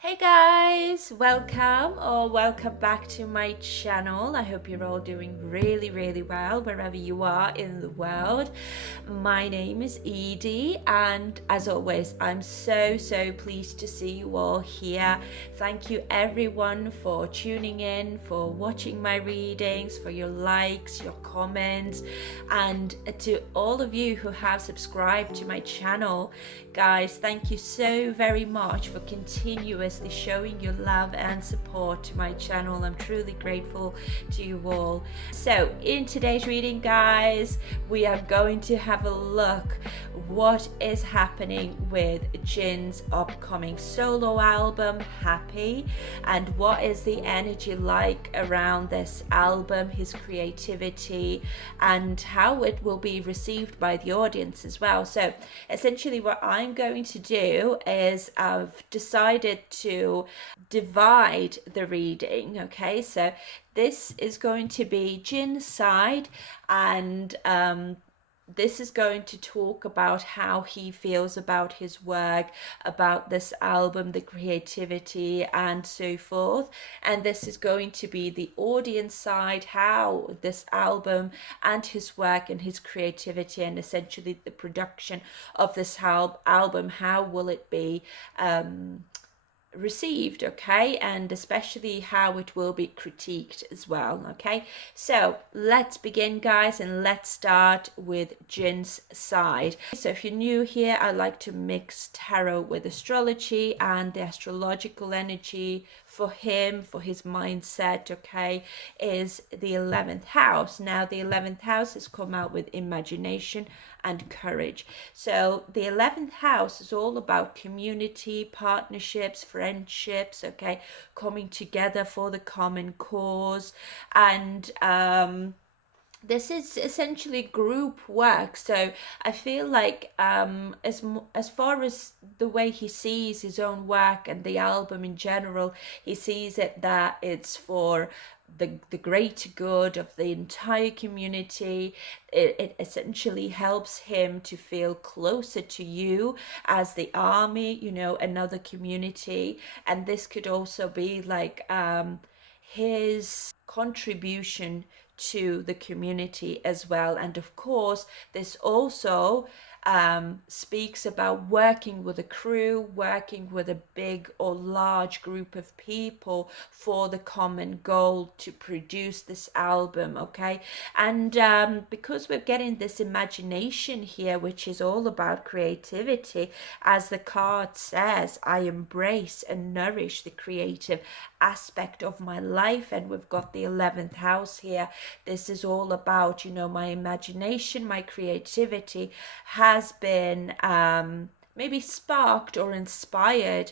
Hey guys, welcome back to my channel. I hope you're all doing really well wherever you are in the world. My name is Edie, and as always, I'm so pleased to see you all here. Thank you everyone for tuning in, for watching my readings, for your likes, your comments, and to all of you who have subscribed to my channel. Guys, thank you so very much for continuously showing your love and support to my channel. I'm truly grateful to you all. So in today's reading, guys, we are going to have a look what is happening with Jin's upcoming solo album Happy, and what is the energy like around this album, his creativity, and how it will be received by the audience as well. So essentially what I'm going to do is I've decided to divide the reading. Okay, so this is going to be Jin's side, and this is going to talk about how he feels about his work, about this album, the creativity, and so forth. And this is going to be the audience side, how this album and his work and his creativity and essentially the production of this album, how will it be received, okay, and especially how it will be critiqued as well. Okay, so let's begin, guys, and let's start with Jin's side. So if you're new here, I like to mix tarot with astrology, and the astrological energy for him, for his mindset, okay, is the 11th house. Now the 11th house has come out with imagination and courage. So the 11th house is all about community, partnerships, friendships, okay, coming together for the common cause. And this is essentially group work. So I feel like as far as the way he sees his own work and the album in general, he sees it that it's for the greater good of the entire community. It essentially helps him to feel closer to you as the army, you know, another community. And this could also be like his contribution to the community as well. And of course, this also speaks about working with a crew, working with a big or large group of people for the common goal to produce this album, okay? And because we're getting this imagination here, which is all about creativity, as the card says, I embrace and nourish the creative aspect of my life. And we've got the 11th house here. This is all about, you know, my imagination, my creativity has been maybe sparked or inspired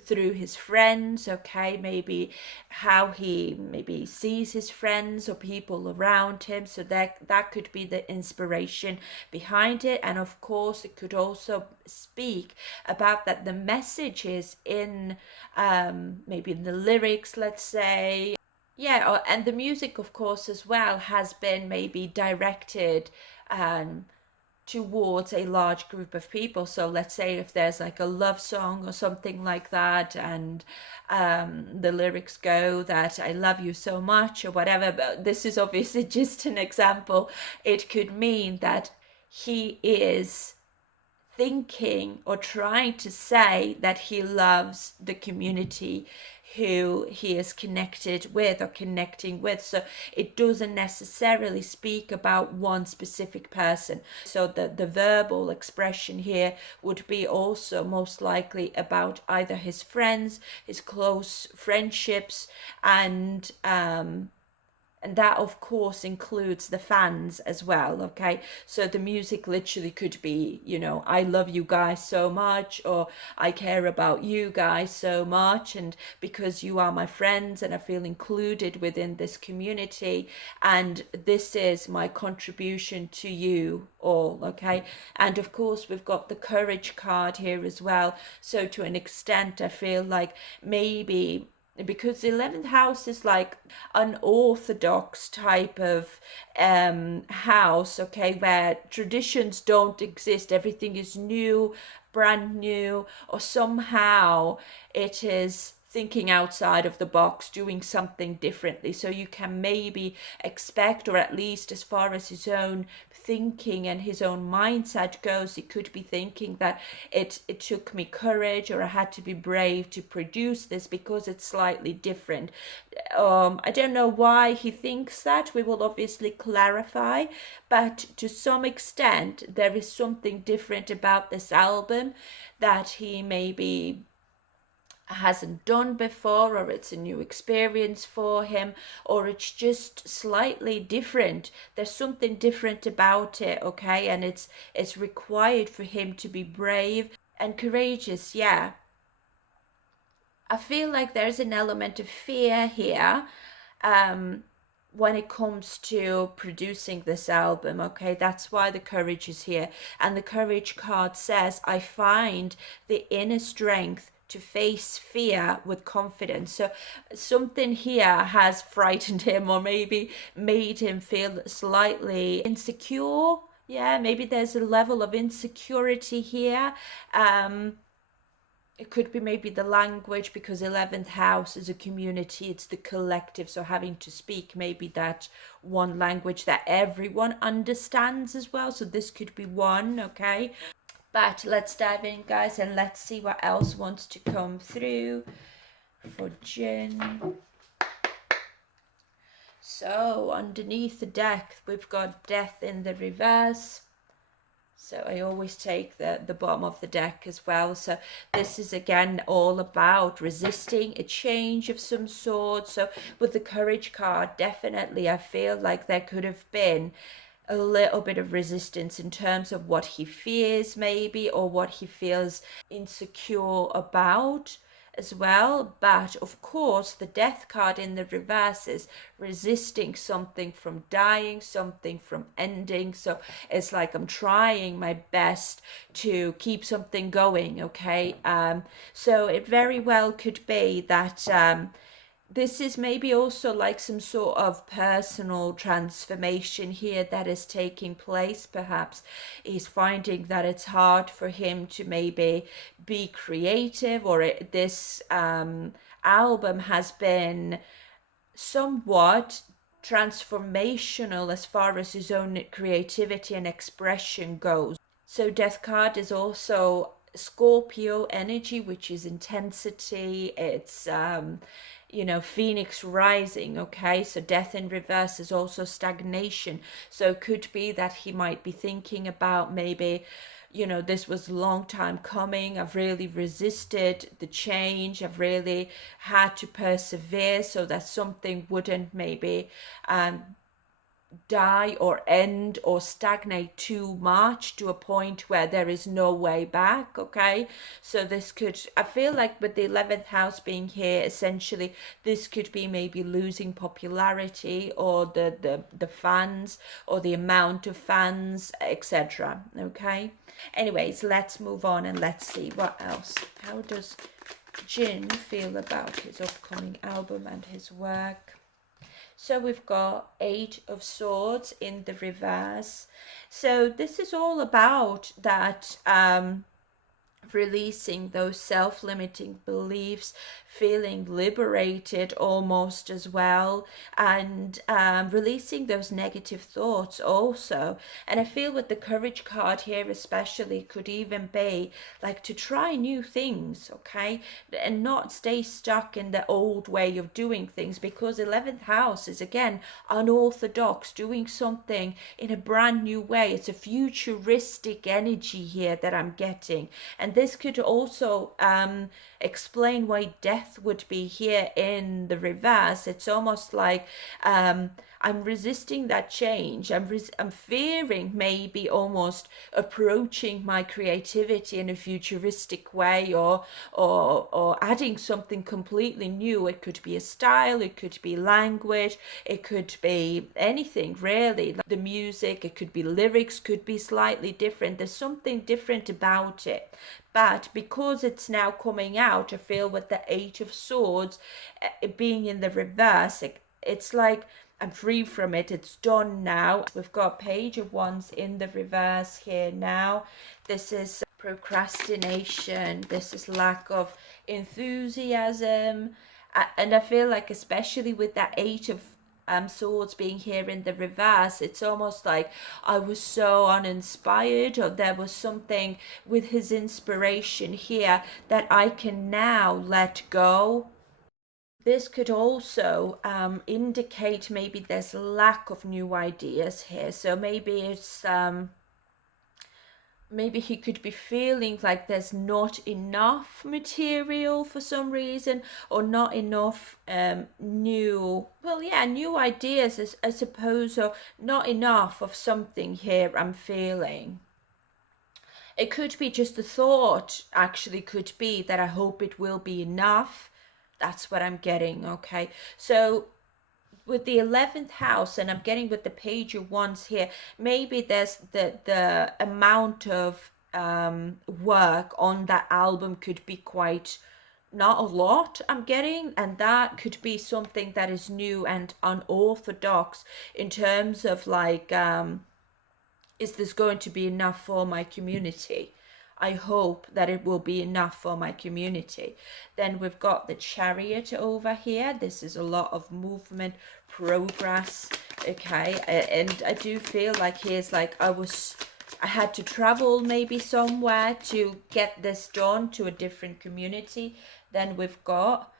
through his friends, okay, maybe how he maybe sees his friends or people around him. So that could be the inspiration behind it. And of course it could also speak about that the messages in maybe in the lyrics, let's say, yeah, and the music of course as well has been maybe directed towards a large group of people. So let's say if there's like a love song or something like that, and the lyrics go that I love you so much or whatever, but this is obviously just an example. It could mean that he is thinking or trying to say that he loves the community who he is connected with or connecting with. So it doesn't necessarily speak about one specific person. So the verbal expression here would be also most likely about either his friends, his close friendships, and that of course includes the fans as well, okay? So the music literally could be, you know, I love you guys so much, or I care about you guys so much, and because you are my friends and I feel included within this community, and this is my contribution to you all, okay? And of course we've got the courage card here as well. So to an extent I feel like maybe because the 11th house is like unorthodox type of house, okay, where traditions don't exist, everything is new, brand new, or somehow it is thinking outside of the box, doing something differently. So you can maybe expect, or at least as far as his own thinking and his own mindset goes, he could be thinking that it took me courage, or I had to be brave to produce this because it's slightly different. I don't know why he thinks that. We will obviously clarify, but to some extent, there is something different about this album that he maybe hasn't done before, or it's a new experience for him, or it's just slightly different. There's something different about it, okay? And it's required for him to be brave and courageous. Yeah, I feel like there's an element of fear here, um, when it comes to producing this album, okay? That's why the courage is here. And the courage card says, I find the inner strength to face fear with confidence. So something here has frightened him, or maybe made him feel slightly insecure. Yeah, maybe there's a level of insecurity here. It could be maybe the language, because 11th house is a community, it's the collective, so having to speak maybe that one language that everyone understands as well. So this could be one, okay? But let's dive in, guys, and let's see what else wants to come through for Jin. So underneath the deck, we've got death in the reverse. So I always take the bottom of the deck as well. So this is again all about resisting a change of some sort. So with the courage card, definitely I feel like there could have been a little bit of resistance in terms of what he fears maybe, or what he feels insecure about as well. But of course the death card in the reverse is resisting something from dying, something from ending. So it's like I'm trying my best to keep something going, okay? So it very well could be that this is maybe also like some sort of personal transformation here that is taking place. Perhaps he's finding that it's hard for him to maybe be creative, or this album has been somewhat transformational as far as his own creativity and expression goes. So death card is also Scorpio energy, which is intensity. It's Phoenix rising, okay? So death in reverse is also stagnation. So it could be that he might be thinking about maybe, this was a long time coming. I've really resisted the change. I've really had to persevere so that something wouldn't maybe die or end or stagnate too much to a point where there is no way back, okay? So this could, I feel like with the 11th house being here, essentially this could be maybe losing popularity, or the fans, or the amount of fans, etc. Okay, anyways, let's move on and let's see what else. How does Jin feel about his upcoming album and his work? So we've got 8 of Swords in the reverse. So this is all about that releasing those self-limiting beliefs, feeling liberated almost as well, and releasing those negative thoughts also. And I feel with the courage card here especially, could even be like to try new things, okay, and not stay stuck in the old way of doing things, because 11th house is again unorthodox, doing something in a brand new way. It's a futuristic energy here that I'm getting, and this could also explain why death would be here in the reverse. It's almost like I'm resisting that change. I'm fearing maybe almost approaching my creativity in a futuristic way, or adding something completely new. It could be a style, it could be language, it could be anything really. The music, it could be lyrics, could be slightly different. There's something different about it. But because it's now coming out, I feel with the Eight of Swords being in the reverse, it's like I'm free from it. It's done now. We've got Page of Wands in the reverse here now. This is procrastination. This is lack of enthusiasm. And I feel like, especially with that Eight of Swords being here in the reverse, it's almost like I was so uninspired, or there was something with his inspiration here that I can now let go. This could also indicate maybe there's lack of new ideas here. So maybe it's maybe he could be feeling like there's not enough material for some reason, or not enough new, well, yeah, new ideas, I suppose, or not enough of something here I'm feeling. It could be just a thought, actually, could be that I hope it will be enough. That's what I'm getting, okay? So with the 11th house, and I'm getting with the Page of Wands here, maybe there's the amount of work on that album could be quite, not a lot, I'm getting, and that could be something that is new and unorthodox in terms of like, is this going to be enough for my community? I hope that it will be enough for my community. Then we've got the Chariot over here. This is a lot of movement, progress, okay? And I do feel like here's like I had to travel maybe somewhere to get this done, to a different community. Then we've got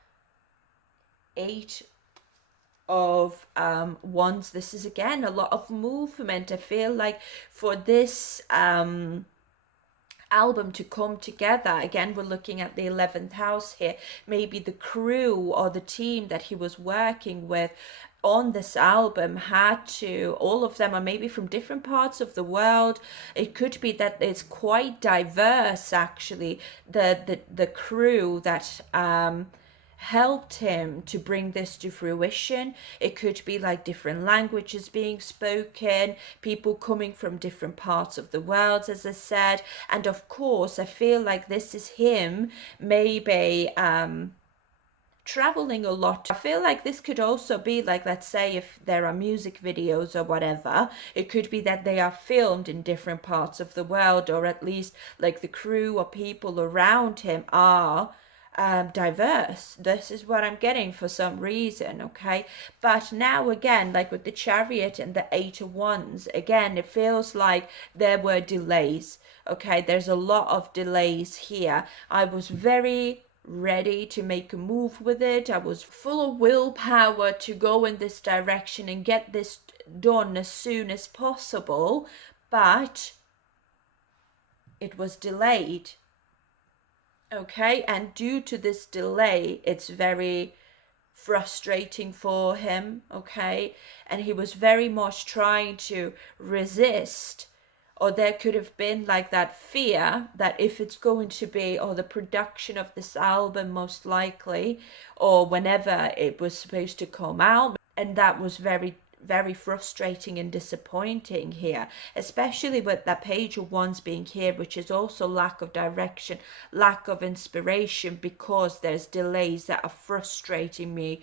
Eight of Wands. This is again a lot of movement. I feel like for this album to come together, again, we're looking at the 11th house here, maybe the crew or the team that he was working with on this album had to, all of them are maybe from different parts of the world. It could be that it's quite diverse, actually, the crew that helped him to bring this to fruition. It could be like different languages being spoken, people coming from different parts of the world, as I said. And of course, I feel like this is him maybe traveling a lot. I feel like this could also be like, let's say if there are music videos or whatever, it could be that they are filmed in different parts of the world, or at least like the crew or people around him are diverse. This is what I'm getting for some reason, okay? But now again, like with the Chariot and the Eight of Wands, again, it feels like there were delays, okay? There's a lot of delays here. I was very ready to make a move with it. I was full of willpower to go in this direction and get this done as soon as possible, but it was delayed. Okay, and due to this delay, it's very frustrating for him, okay? And he was very much trying to resist, or there could have been like that fear that if it's going to be, or the production of this album most likely, or whenever it was supposed to come out, and that was very frustrating and disappointing here, especially with that Page of Wands being here, which is also lack of direction, lack of inspiration, because there's delays that are frustrating me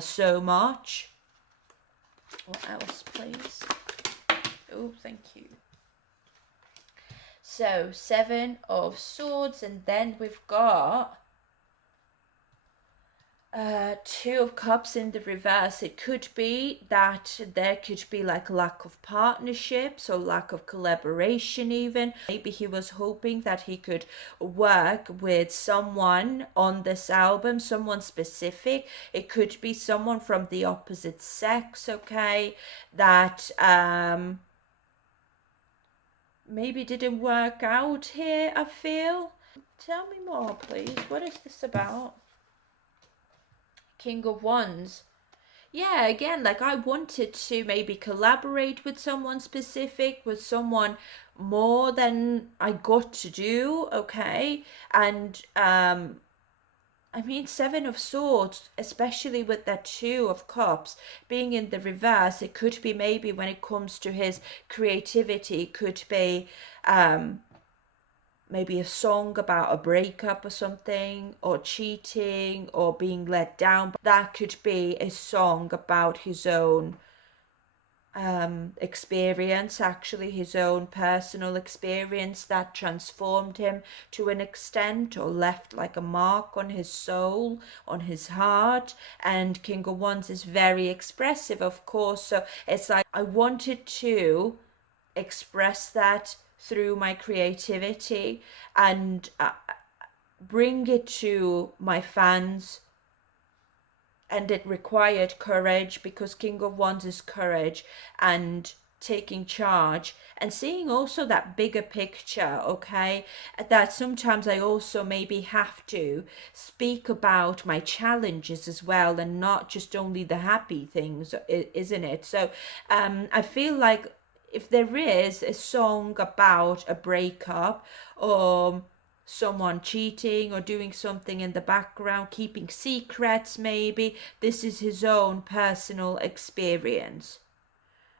so much. What else, please? Oh, thank you. So 7 of Swords, and then we've got 2 of Cups in the reverse. It could be that there could be like lack of partnerships or lack of collaboration even. Maybe he was hoping that he could work with someone on this album, someone specific. It could be someone from the opposite sex, okay, that maybe didn't work out here, I feel. Tell me more, please. What is this about? King of Wands. Yeah, again, like I wanted to maybe collaborate with someone specific, with someone more than I got to do, okay? And I mean, 7 of Swords, especially with that 2 of Cups being in the reverse, it could be maybe when it comes to his creativity, could be maybe a song about a breakup or something, or cheating, or being let down. That could be a song about his own experience, actually his own personal experience that transformed him to an extent, or left like a mark on his soul, on his heart. And King of Wands is very expressive, of course, so it's like I wanted to express that through my creativity, and bring it to my fans. And it required courage, because King of Wands is courage and taking charge, and seeing also that bigger picture, okay? That sometimes I also maybe have to speak about my challenges as well, and not just only the happy things, isn't it? So I feel like if there is a song about a breakup, or someone cheating or doing something in the background, keeping secrets, maybe this is his own personal experience.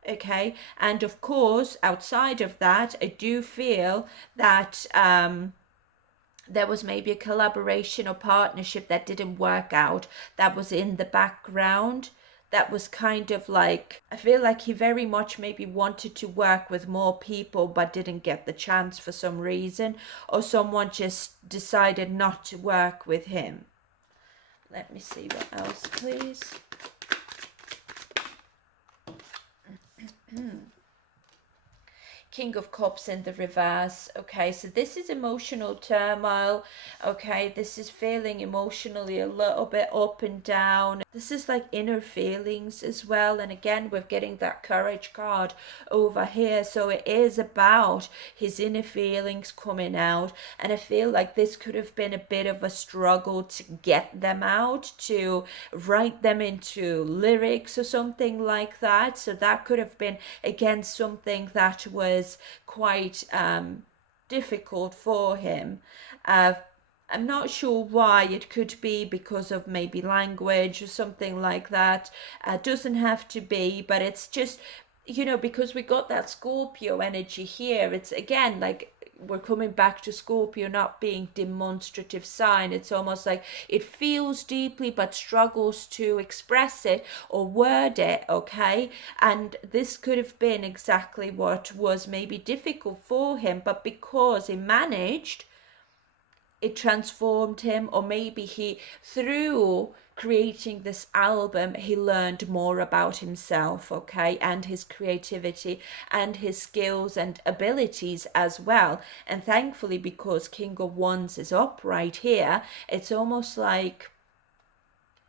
Okay, and of course, outside of that, I do feel that there was maybe a collaboration or partnership that didn't work out, that was in the background, that was kind of like, I feel like he very much maybe wanted to work with more people but didn't get the chance for some reason, or someone just decided not to work with him. Let me see what else, please. King of Cups in the reverse. Okay, so this is emotional turmoil. Okay, this is feeling emotionally a little bit up and down. This is like inner feelings as well. And again, we're getting that courage card over here. So it is about his inner feelings coming out. And I feel like this could have been a bit of a struggle to get them out, to write them into lyrics or something like that. So that could have been, again, something that was quite difficult for him. I'm not sure why. It could be because of maybe language or something like that. Doesn't have to be, but it's just, because we got that Scorpio energy here. It's again like we're coming back to Scorpio not being demonstrative sign. It's almost like it feels deeply but struggles to express it or word it, okay? And this could have been exactly what was maybe difficult for him, but because he managed, it transformed him. Or maybe he, through creating this album, he learned more about himself, okay, and his creativity and his skills and abilities as well. And thankfully, because King of Wands is up right here, it's almost like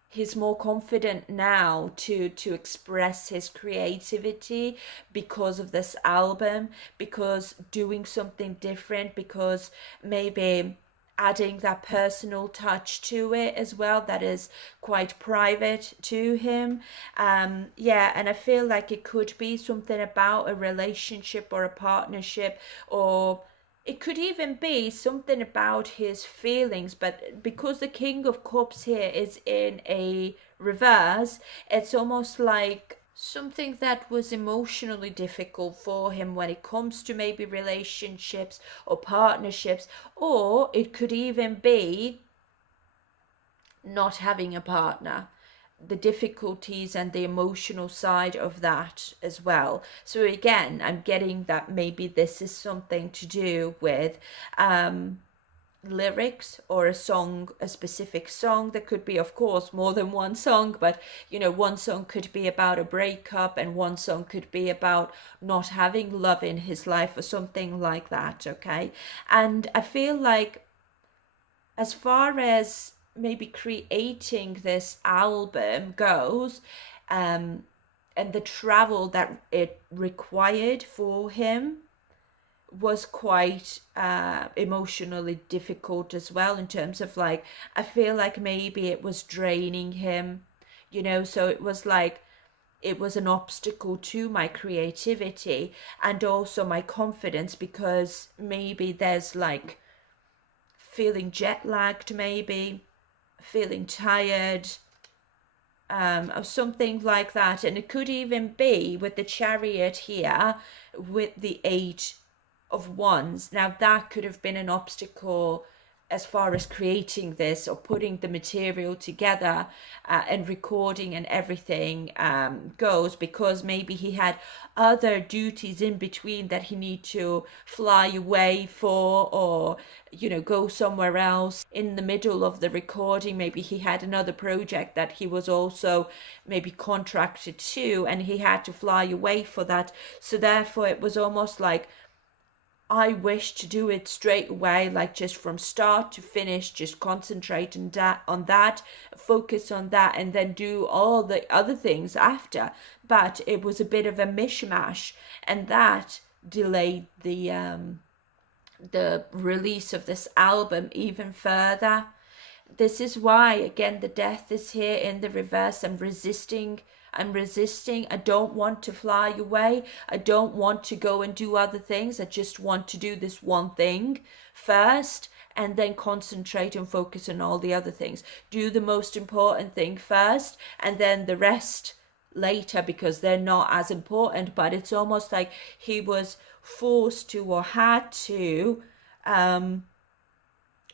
he's more confident now to express his creativity because of this album, because doing something different, because maybe adding that personal touch to it as well, that is quite private to him. Yeah, and I feel like it could be something about a relationship or a partnership, or it could even be something about his feelings. But because the King of Cups here is in a reverse, it's almost like something that was emotionally difficult for him when it comes to maybe relationships or partnerships. Or it could even be not having a partner, the difficulties and the emotional side of that as well. So again, I'm getting that maybe this is something to do with lyrics or a song, a specific song. There could be, of course, more than one song, but one song could be about a breakup, and one song could be about not having love in his life or something like that, okay? And I feel like, as far as maybe creating this album goes, and the travel that it required for him was quite emotionally difficult as well, in terms of like, I feel like maybe it was draining him, so it was like it was an obstacle to my creativity and also my confidence, because maybe there's like feeling jet lagged, maybe feeling tired, or something like that. And it could even be with the Chariot here, with the Eight of Wands. Now that could have been an obstacle as far as creating this or putting the material together, and recording and everything goes, because maybe he had other duties in between that he need to fly away for, or go somewhere else in the middle of the recording. Maybe he had another project that he was also maybe contracted to, and he had to fly away for that. So therefore it was almost like, I wish to do it straight away, like just from start to finish, just concentrate on that, focus on that, and then do all the other things after. But it was a bit of a mishmash, and that delayed the release of this album even further. This is why, again, the death is here in the reverse. I'm resisting. I don't want to fly away. I don't want to go and do other things. I just want to do this one thing first, and then concentrate and focus on all the other things. Do the most important thing first, and then the rest later, because they're not as important. But it's almost like he was forced to, or had to,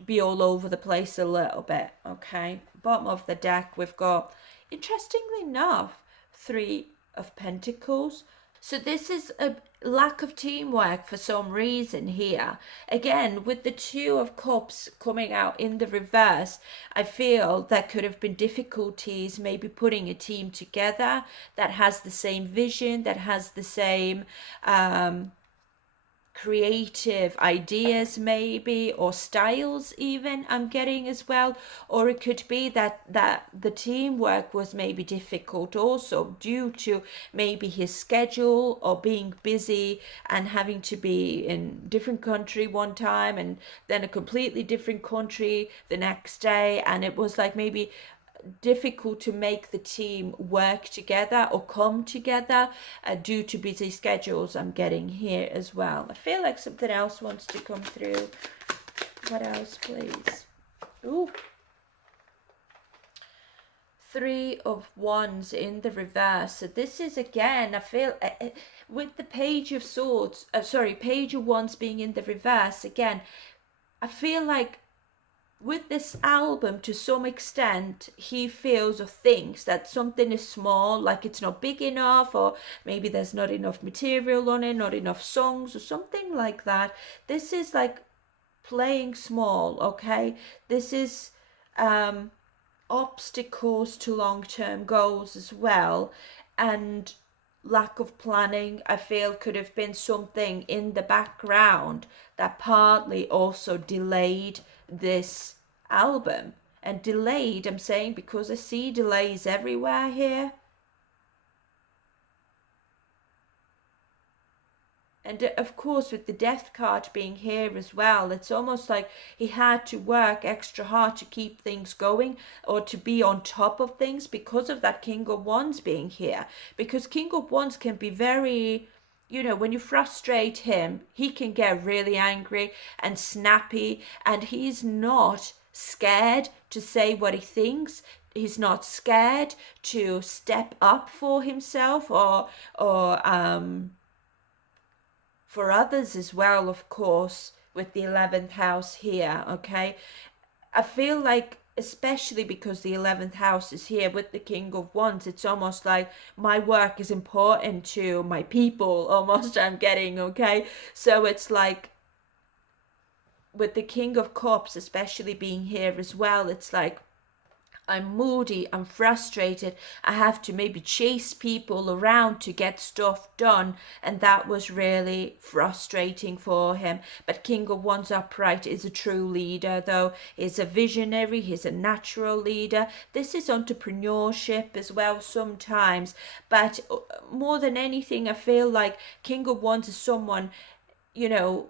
be all over the place a little bit. Okay, bottom of the deck, we've got, interestingly enough, Three of Pentacles. So this is a lack of teamwork for some reason here. Again, with the Two of Cups coming out in the reverse, I feel there could have been difficulties maybe putting a team together that has the same vision, that has the same creative ideas maybe, or styles even, I'm getting as well. Or it could be that the teamwork was maybe difficult also due to maybe his schedule, or being busy and having to be in different country one time and then a completely different country the next day, and it was like maybe difficult to make the team work together or come together due to busy schedules, I'm getting here as well. I feel like something else wants to come through. What else, please? Ooh. Three of Wands in the reverse. So this is, again, I feel with the Page of Swords, Page of Wands being in the reverse again, I feel like with this album, to some extent, he feels or thinks that something is small, like it's not big enough, or maybe there's not enough material on it, not enough songs, or something like that. This is like playing small, okay? This is obstacles to long-term goals as well, and lack of planning, I feel, could have been something in the background that partly also delayed this album. And delayed, I'm saying, because I see delays everywhere here. And of course, with the Death card being here as well, it's almost like he had to work extra hard to keep things going, or to be on top of things, because of that King of Wands being here. Because King of Wands can be very, when you frustrate him, he can get really angry and snappy, and he's not scared to say what he thinks. He's not scared to step up for himself, or for others as well, of course, with the 11th house here, okay? I feel like, especially because the 11th house is here with the King of Wands, it's almost like my work is important to my people, almost, I'm getting, okay? So it's like, with the King of Cups especially being here as well, it's like, I'm moody, I'm frustrated, I have to maybe chase people around to get stuff done, and that was really frustrating for him. But King of Wands upright is a true leader, though. He's a visionary, he's a natural leader. This is entrepreneurship as well sometimes, but more than anything, I feel like King of Wands is someone,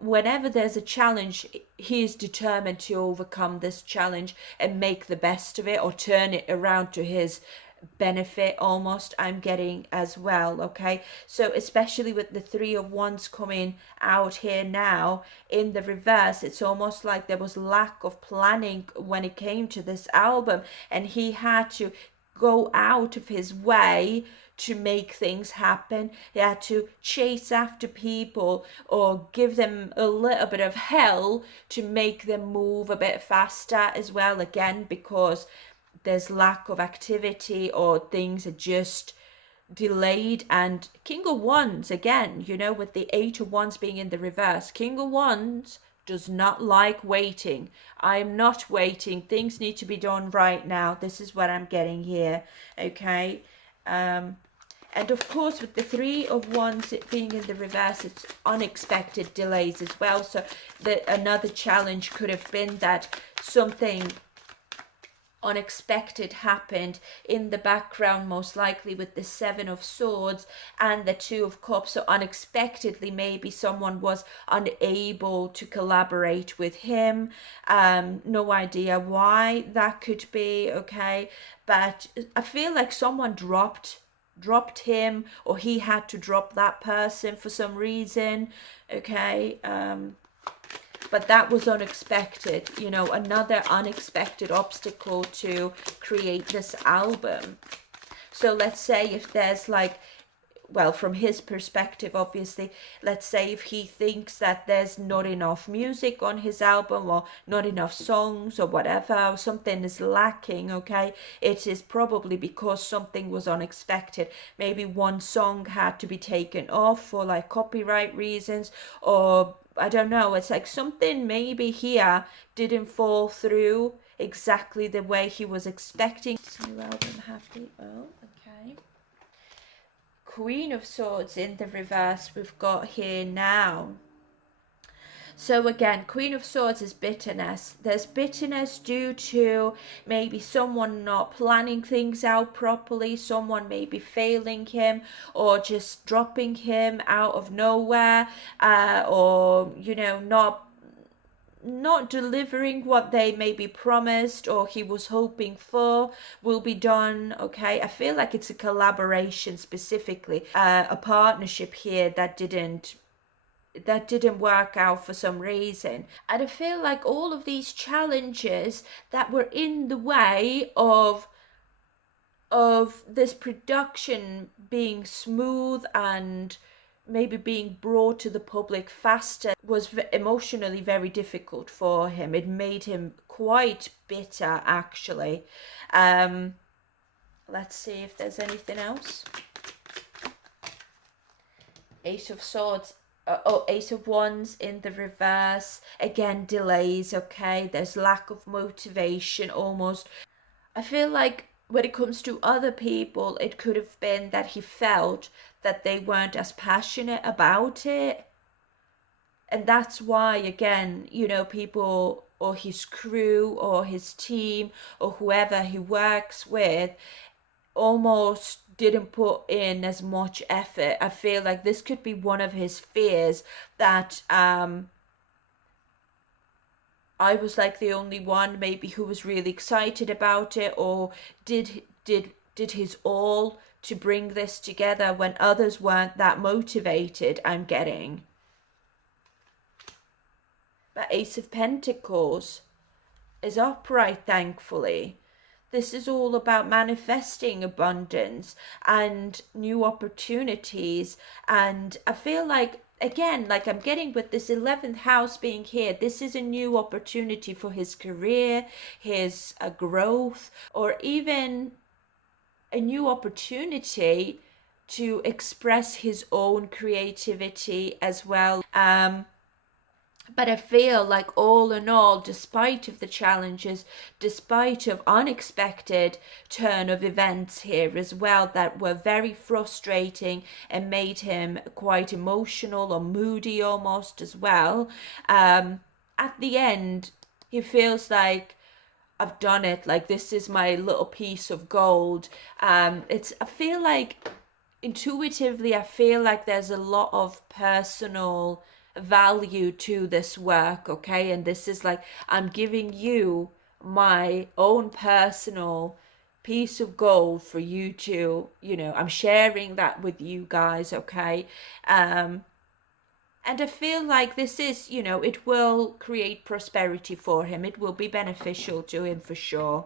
whenever there's a challenge, he is determined to overcome this challenge and make the best of it, or turn it around to his benefit, almost, I'm getting as well, okay? So especially with the Three of Wands coming out here now in the reverse, it's almost like there was lack of planning when it came to this album, and he had to go out of his way to make things happen. He had to chase after people or give them a little bit of hell to make them move a bit faster as well, again, because there's lack of activity or things are just delayed. And King of Wands, again, with the Eight of Wands being in the reverse, King of Wands does not like waiting. I'm not waiting. Things need to be done right now. This is what I'm getting here. Okay. And of course, with the Three of Wands it being in the reverse, it's unexpected delays as well. So another challenge could have been that something unexpected happened in the background, most likely with the Seven of Swords and the Two of Cups. So unexpectedly, maybe someone was unable to collaborate with him. No idea why that could be, okay? But I feel like someone dropped him, or he had to drop that person for some reason, okay? But that was unexpected, another unexpected obstacle to create this album. So let's say if there's from his perspective, obviously, let's say if he thinks that there's not enough music on his album or not enough songs or whatever, or something is lacking, okay, it is probably because something was unexpected. Maybe one song had to be taken off for copyright reasons, or I don't know, it's something maybe here didn't fall through exactly the way he was expecting. New album, happy, okay. Queen of Swords in the reverse we've got here now. So again, Queen of Swords is bitterness. There's bitterness due to maybe someone not planning things out properly, someone maybe failing him or just dropping him out of nowhere, or not delivering what they maybe promised or he was hoping for will be done, okay? I feel like it's a collaboration specifically, a partnership here that didn't work out for some reason. And I feel like all of these challenges that were in the way of this production being smooth and maybe being brought to the public faster was emotionally very difficult for him. It made him quite bitter, actually. Let's see if there's anything else. Eight of Swords. Eight of Wands in the reverse. Again, delays, okay? There's lack of motivation almost. I feel like when it comes to other people, it could have been that he felt that they weren't as passionate about it. And that's why, again, people or his crew or his team or whoever he works with almost didn't put in as much effort. I feel like this could be one of his fears, that I was the only one maybe who was really excited about it, or did his all to bring this together when others weren't that motivated, I'm getting. But Ace of Pentacles is upright, thankfully. This is all about manifesting abundance and new opportunities. And I feel like, again, I'm getting with this 11th house being here, this is a new opportunity for his career, his growth, or even a new opportunity to express his own creativity as well. But I feel like all in all, despite of the challenges, despite of unexpected turn of events here as well that were very frustrating and made him quite emotional or moody almost as well, at the end, he feels like, I've done it. This is my little piece of gold. I feel like intuitively, I feel like there's a lot of personal value to this work, okay? And this is I'm giving you my own personal piece of gold for you to, I'm sharing that with you guys, okay? And I feel like this is, it will create prosperity for him. It will be beneficial to him for sure,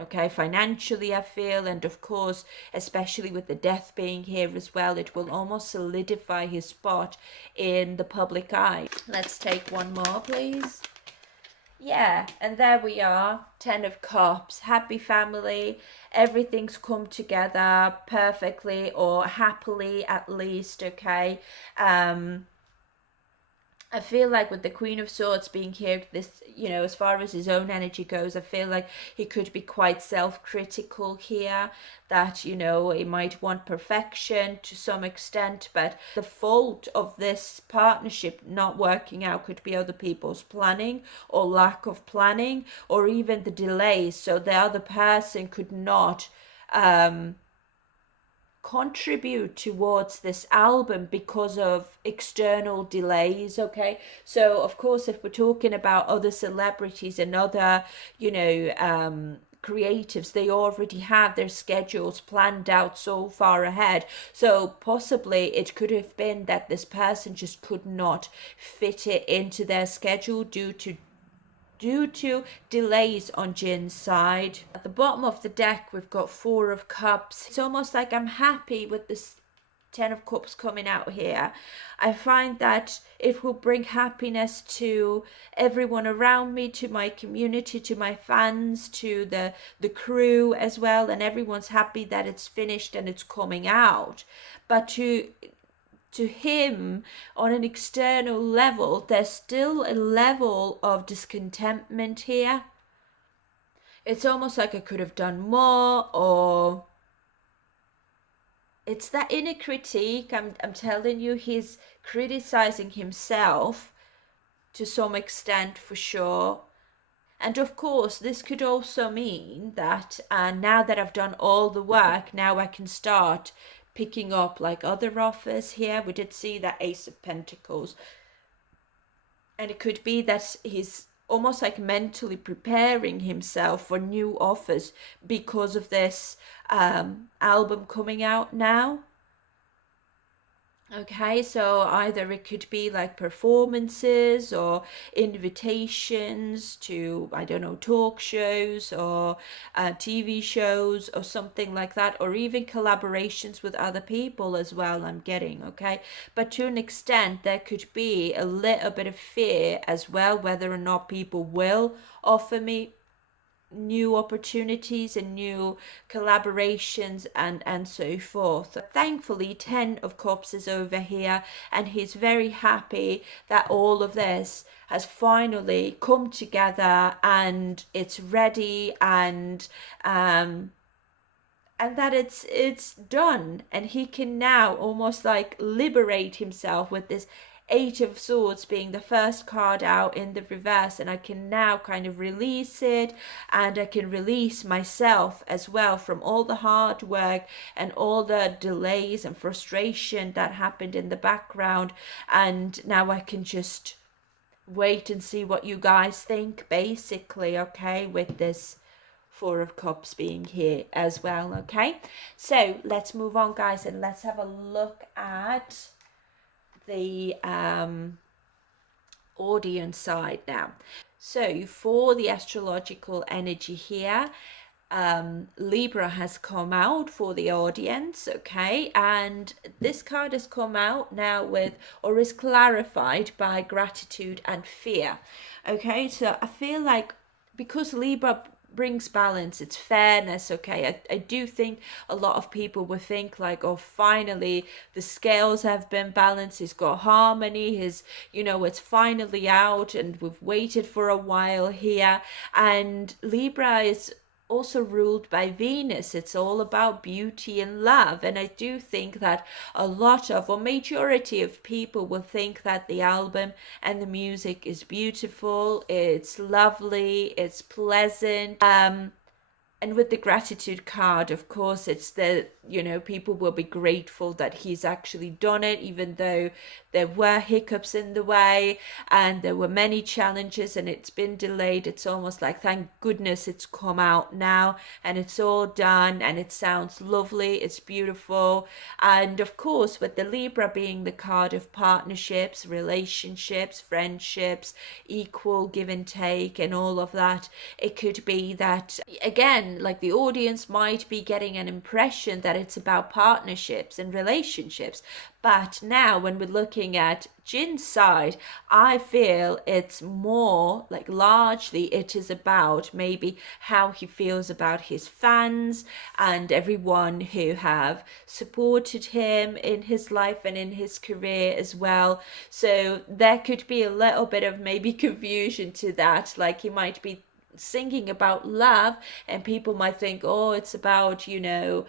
okay, financially, I feel, and of course, especially with the death being here as well, it will almost solidify his spot in the public eye. Let's take one more, please. Yeah, and there we are, 10 of Cups, happy family, everything's come together perfectly or happily at least, okay. I feel like with the Queen of Swords being here, this, you know, as far as his own energy goes, I feel like he could be quite self-critical here, that, you know, he might want perfection to some extent, but the fault of this partnership not working out could be other people's planning or lack of planning or even the delays. So the other person could not contribute towards this album because of external delays. Okay, so of course, if we're talking about other celebrities and other, you know, creatives, they already have their schedules planned out so far ahead. So possibly it could have been that this person just could not fit it into their schedule due to delays on Jin's side. At the bottom of the deck, we've got 4 of Cups. It's almost like I'm happy with this 10 of Cups coming out here. I find that it will bring happiness to everyone around me, to my community, to my fans, to the crew as well, and everyone's happy that it's finished and it's coming out. But to him, on an external level, there's still a level of discontentment here. It's almost like I could have done more, or it's that inner critique. I'm telling you, he's criticizing himself to some extent for sure. And of course, this could also mean that now that I've done all the work, now I can start picking up like other offers here. We did see that Ace of Pentacles. And it could be that he's almost like mentally preparing himself for new offers because of this album coming out now. Okay, so either it could be like performances or invitations to, I don't know, talk shows or TV shows or something like that, or even collaborations with other people as well, I'm getting, okay? But to an extent, there could be a little bit of fear as well, whether or not people will offer me new opportunities and new collaborations and so forth. Thankfully, 10 of Cups is over here, and he's very happy that all of this has finally come together and it's ready, and that it's done, and he can now almost like liberate himself with this 8 of Swords being the first card out in the reverse, and I can now kind of release it, and I can release myself as well from all the hard work and all the delays and frustration that happened in the background, and now I can just wait and see what you guys think, basically, okay, with this 4 of Cups being here as well. Okay, so let's move on, guys, and let's have a look at the audience side now. So for the astrological energy here, Libra has come out for the audience, okay, and this card has come out now with, or is clarified by, gratitude and fear. Okay, so I feel like because Libra brings balance, it's fairness, okay, I do think a lot of people would think like, oh, finally the scales have been balanced, he's got harmony, his, you know, it's finally out, and we've waited for a while here. And Libra is also ruled by Venus. It's all about beauty and love, and I do think that a lot of, or majority of people will think that the album and the music is beautiful, it's lovely, it's pleasant. And with the gratitude card, of course, it's the, you know, people will be grateful that he's actually done it, even though there were hiccups in the way and there were many challenges and it's been delayed. It's almost like, thank goodness it's come out now and it's all done and it sounds lovely, it's beautiful. And of course, with the Libra being the card of partnerships, relationships, friendships, equal give and take and all of that, it could be that, again, again, like the audience might be getting an impression that it's about partnerships and relationships. But now when we're looking at Jin's side, I feel it's more like largely it is about maybe how he feels about his fans and everyone who have supported him in his life and in his career as well. So there could be a little bit of maybe confusion to that, like he might be singing about love and people might think, oh, it's about, the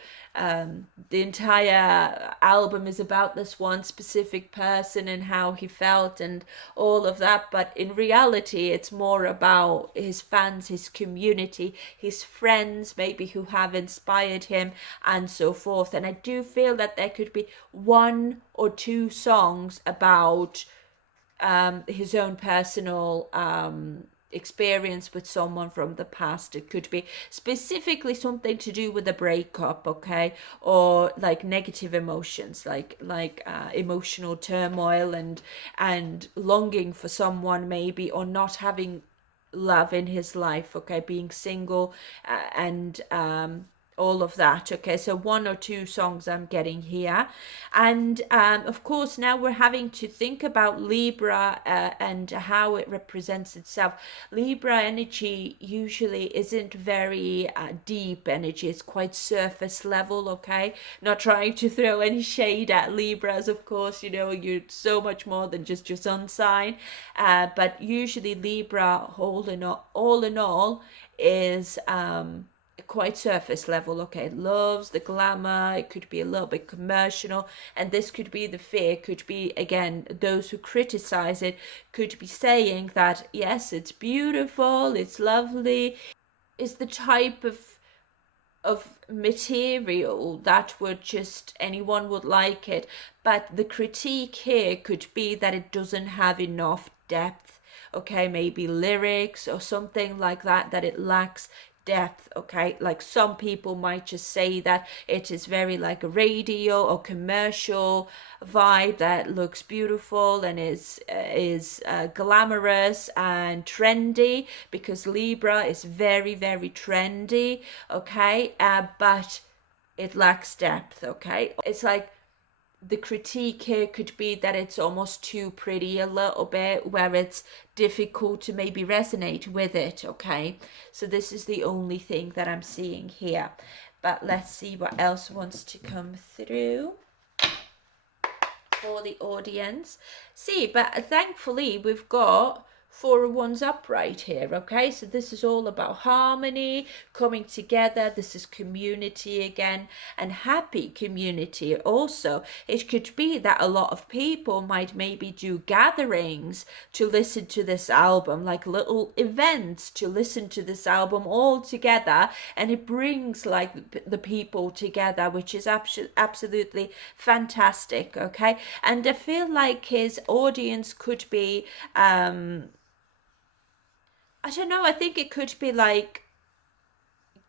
entire album is about this one specific person and how he felt and all of that. But in reality, it's more about his fans, his community, his friends maybe who have inspired him and so forth. And I do feel that there could be one or two songs about his own personal experience with someone from the past. It could be specifically something to do with a breakup, okay, or like negative emotions, like emotional turmoil and longing for someone maybe, or not having love in his life, okay, being single and all of that. Okay, so one or two songs I'm getting here. And of course now we're having to think about Libra and how it represents itself. Libra energy usually isn't very deep energy. It's quite surface level, okay? Not trying to throw any shade at Libras, of course, you're so much more than just your sun sign. But usually Libra, all in all, is quite surface level. Okay, it loves the glamour, it could be a little bit commercial, and this could be the fear, could be again those who criticize it could be saying that yes, it's beautiful, it's lovely, it's the type of material that would just anyone would like it. But the critique here could be that it doesn't have enough depth, okay, maybe lyrics or something like that, that it lacks depth. Okay, like some people might just say that it is very like a radio or commercial vibe that looks beautiful and is glamorous and trendy, because Libra is very, very trendy. Okay, but it lacks depth. Okay, it's like the critique here could be that it's almost too pretty a little bit, where it's difficult to maybe resonate with it. Okay, so this is the only thing that I'm seeing here. But let's see what else wants to come through for the audience. See, but thankfully we've got 4 of Wands upright here. Okay, so this is all about harmony, coming together. This is community again, and happy community also. It could be that a lot of people might maybe do gatherings to listen to this album, like little events to listen to this album all together, and it brings like the people together, which is absolutely fantastic. Okay, and I feel like his audience could be I don't know, I think it could be like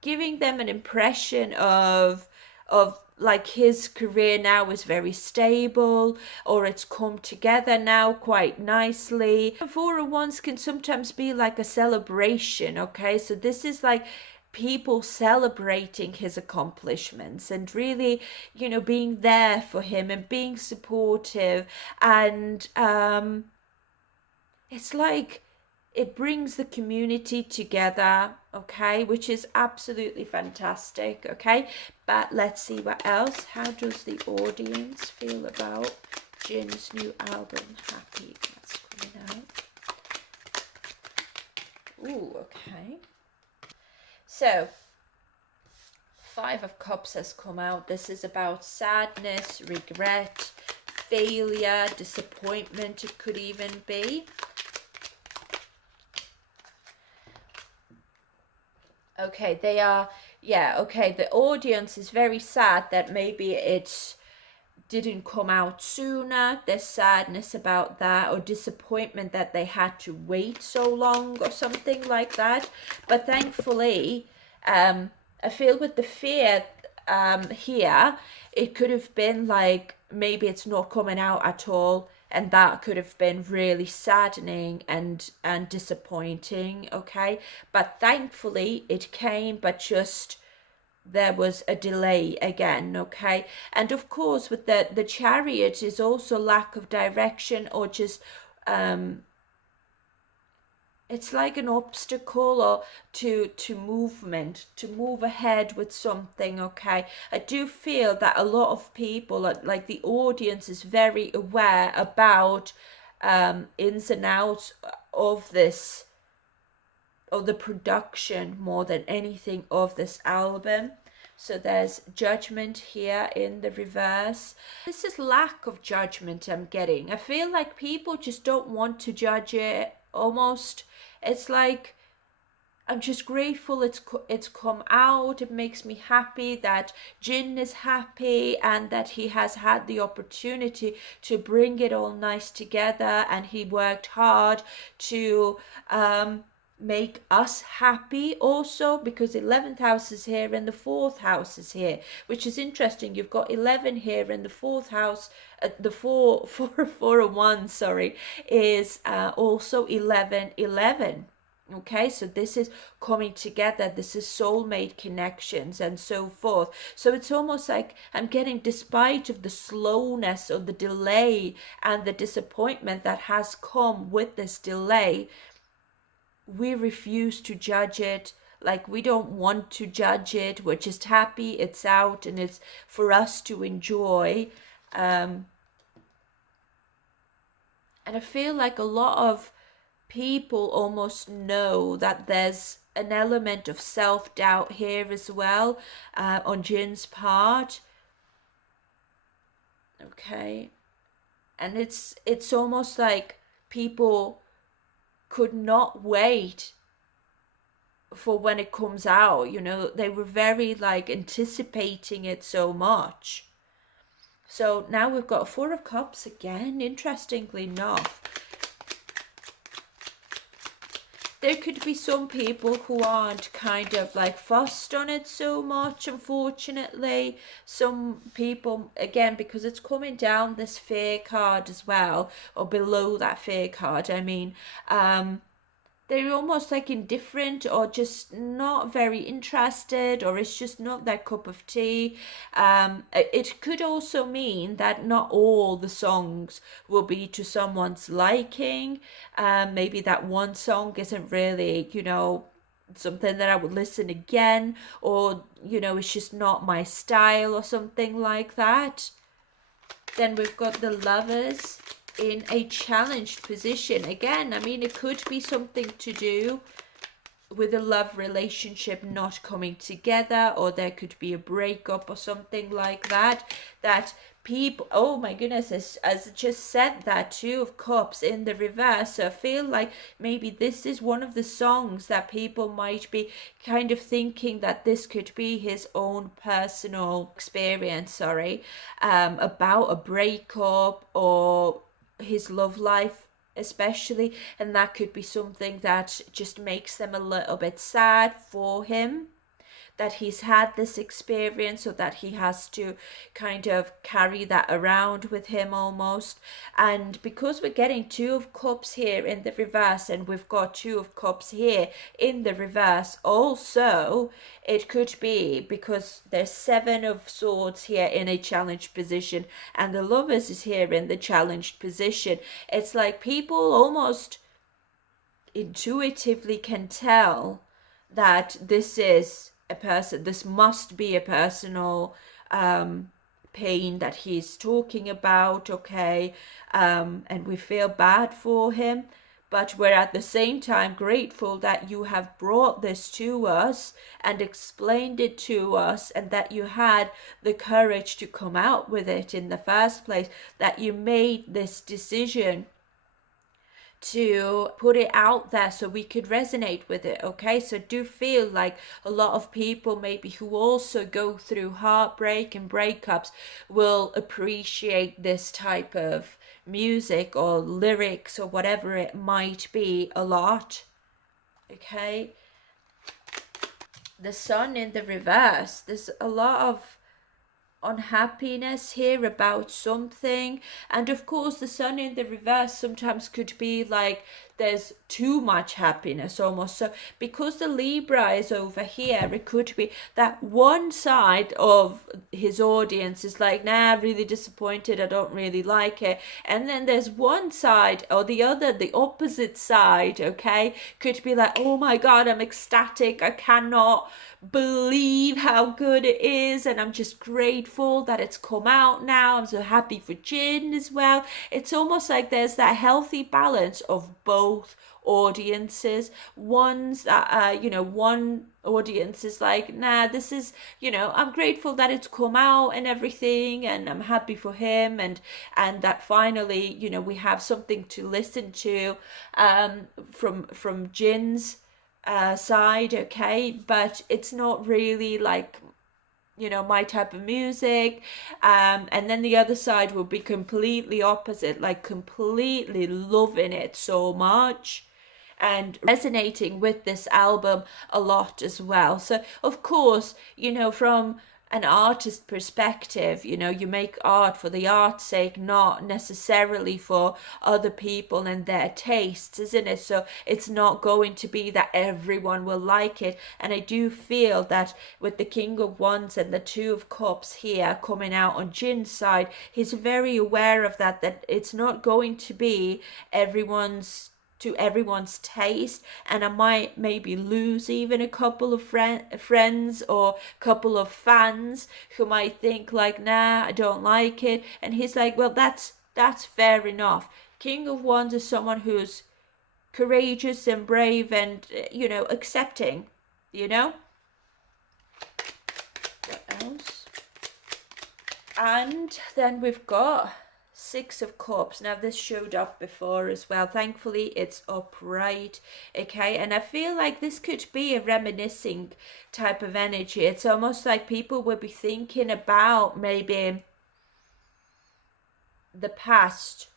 giving them an impression of like his career now is very stable, or it's come together now quite nicely. 4 of Wands can sometimes be like a celebration. Okay, so this is like people celebrating his accomplishments and really, being there for him and being supportive. And it's like it brings the community together, okay, which is absolutely fantastic. Okay, but let's see what else. How does the audience feel about Jin's new album, Happy? That's coming out. Ooh, okay. So 5 of Cups has come out. This is about sadness, regret, failure, disappointment, it could even be. Okay, they are, yeah, okay, the audience is very sad that maybe it didn't come out sooner. There's sadness about that, or disappointment that they had to wait so long or something like that. But thankfully, I feel with the fear here, it could have been like maybe it's not coming out at all, and that could have been really saddening and disappointing, okay? But thankfully it came, but just there was a delay again, okay? And of course with the Chariot is also lack of direction, or just it's like an obstacle or to movement, to move ahead with something, okay? I do feel that a lot of people, like the audience, is very aware about ins and outs of this, of the production, more than anything, of this album. So there's judgment here in the reverse. This is lack of judgment I'm getting. I feel like people just don't want to judge it almost. It's like, I'm just grateful it's come out. It makes me happy that Jin is happy and that he has had the opportunity to bring it all nice together, and he worked hard to make us happy also, because 11th house is here and the 4th house is here, which is interesting. You've got 11 here and the 4th house, the 4 and 1, sorry, is also 11. Okay, so this is coming together, this is soulmate connections and so forth. So it's almost like I'm getting, despite of the slowness or the delay and the disappointment that has come with this delay, we refuse to judge it. Like, we don't want to judge it, we're just happy it's out and it's for us to enjoy. And I feel like a lot of people almost know that there's an element of self-doubt here as well, on Jin's part, okay? And it's almost like people could not wait for when it comes out, you know, they were very like anticipating it so much. So now we've got 4 of Cups again, interestingly enough. There could be some people who aren't kind of like fussed on it so much, unfortunately. Some people, again, because it's coming down this Fear card as well, or below that Fear card, I mean, they're almost like indifferent or just not very interested, or it's just not their cup of tea. It could also mean that not all the songs will be to someone's liking. Maybe that one song isn't really, you know, something that I would listen again, or, you know, it's just not my style or something like that. Then we've got the Lovers in a challenged position. Again, I mean, it could be something to do with a love relationship not coming together, or there could be a breakup or something like that. That people, oh my goodness, as I just said, that 2 of Cups in the reverse. So I feel like maybe this is one of the songs that people might be kind of thinking that this could be his own personal experience, sorry, about a breakup or his love life especially, and that could be something that just makes them a little bit sad for him, that he's had this experience, or that he has to kind of carry that around with him almost. And because we're getting 2 of Cups here in the reverse, and we've got 2 of Cups here in the reverse also, it could be because there's 7 of Swords here in a challenged position, and the Lovers is here in the challenged position. It's like people almost intuitively can tell that this is a person, this must be a personal pain that he's talking about, okay? And we feel bad for him, but we're at the same time grateful that you have brought this to us and explained it to us, and that you had the courage to come out with it in the first place, that you made this decision to put it out there so we could resonate with it, okay? So do feel like a lot of people maybe who also go through heartbreak and breakups will appreciate this type of music or lyrics or whatever it might be a lot, okay? The Sun in the reverse, there's a lot of unhappiness here about something. And of course the sun in the reverse sometimes could be like there's too much happiness almost. So because the Libra is over here, it could be that one side of his audience is like, nah, really disappointed, I don't really like it. And then there's one side or the other, the opposite side, okay, could be like, oh my god, I'm ecstatic, I cannot believe how good it is, and I'm just grateful that it's come out now. I'm so happy for Jin as well. It's almost like there's that healthy balance of both audiences. One's that one audience is like, nah, this is, I'm grateful that it's come out and everything, and I'm happy for him, and that finally, we have something to listen to from Jin's side, okay, but it's not really like, my type of music. And then the other side will be completely opposite, like completely loving it so much and resonating with this album a lot as well. So of course, from an artist perspective, you make art for the art's sake, not necessarily for other people and their tastes, isn't it? So it's not going to be that everyone will like it. And I do feel that with the King of Wands and the Two of Cups here coming out on Jin's side, he's very aware of that it's not going to be to everyone's taste, and I might maybe lose even a couple of friends or couple of fans who might think like, nah, I don't like it. And he's like, well, that's fair enough. King of Wands is someone who's courageous and brave and accepting. What else? And then we've got Six of Cups. Now this showed up before as well. Thankfully it's upright, okay, and I feel like this could be a reminiscing type of energy. It's almost like people will be thinking about maybe the past,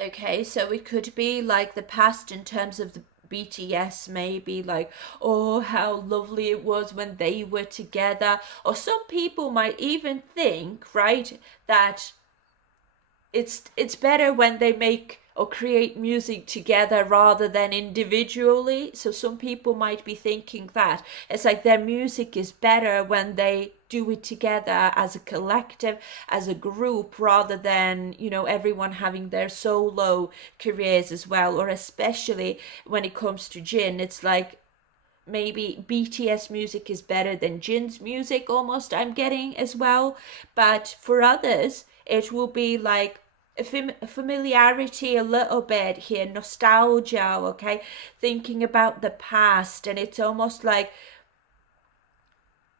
okay, so it could be like the past in terms of the BTS, maybe like, oh, how lovely it was when they were together. Or some people might even think, right, that it's better when they make or create music together rather than individually. So some people might be thinking that it's like their music is better when they do it together as a collective, as a group, rather than everyone having their solo careers as well. Or especially when it comes to Jin, it's like maybe BTS music is better than Jin's music, almost, I'm getting as well. But for others it will be like a familiarity a little bit here, nostalgia, okay, thinking about the past. And it's almost like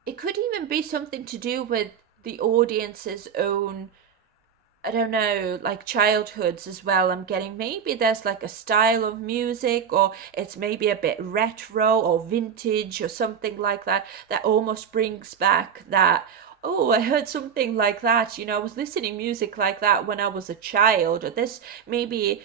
it could even be something to do with the audience's own, I don't know, like childhoods as well. I'm getting maybe there's like a style of music, or it's maybe a bit retro or vintage or something like that, that almost brings back that, oh, I heard something like that, I was listening music like that when I was a child. Or this maybe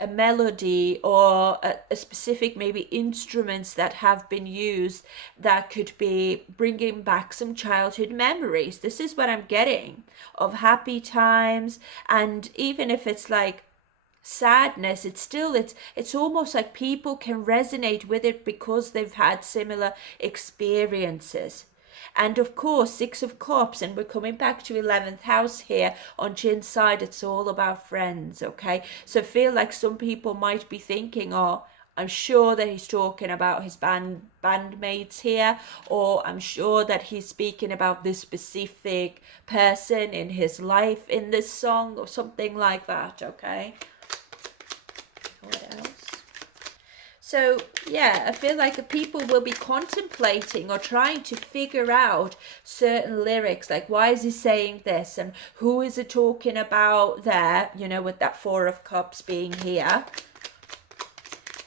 a melody or a specific maybe instruments that have been used that could be bringing back some childhood memories. This is what I'm getting, of happy times. And even if it's like sadness, it's still, it's almost like people can resonate with it because they've had similar experiences. And of course, Six of Cups, and we're coming back to 11th house here on Jin's side. It's all about friends, okay? So I feel like some people might be thinking, oh, I'm sure that he's talking about his bandmates here, or I'm sure that he's speaking about this specific person in his life in this song, or something like that, okay? What else? So yeah, I feel like people will be contemplating or trying to figure out certain lyrics, like why is he saying this and who is it talking about there, with that Four of Cups being here.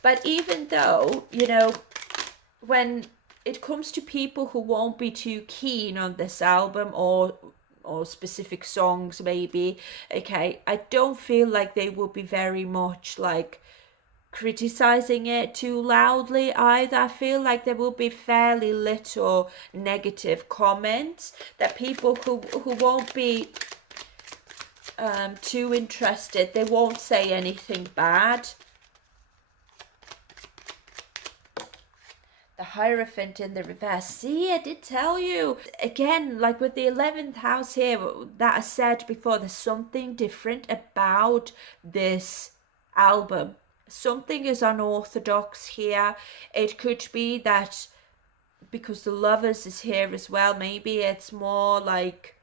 But even though, when it comes to people who won't be too keen on this album or specific songs maybe, okay, I don't feel like they will be very much like criticizing it too loudly either. I feel like there will be fairly little negative comments, that people who won't be too interested, they won't say anything bad. The Hierophant in the reverse. See, I did tell you. Again, like with the 11th house here, that I said before, there's something different about this album. Something is unorthodox here. It could be that because the Lovers is here as well, maybe it's more like,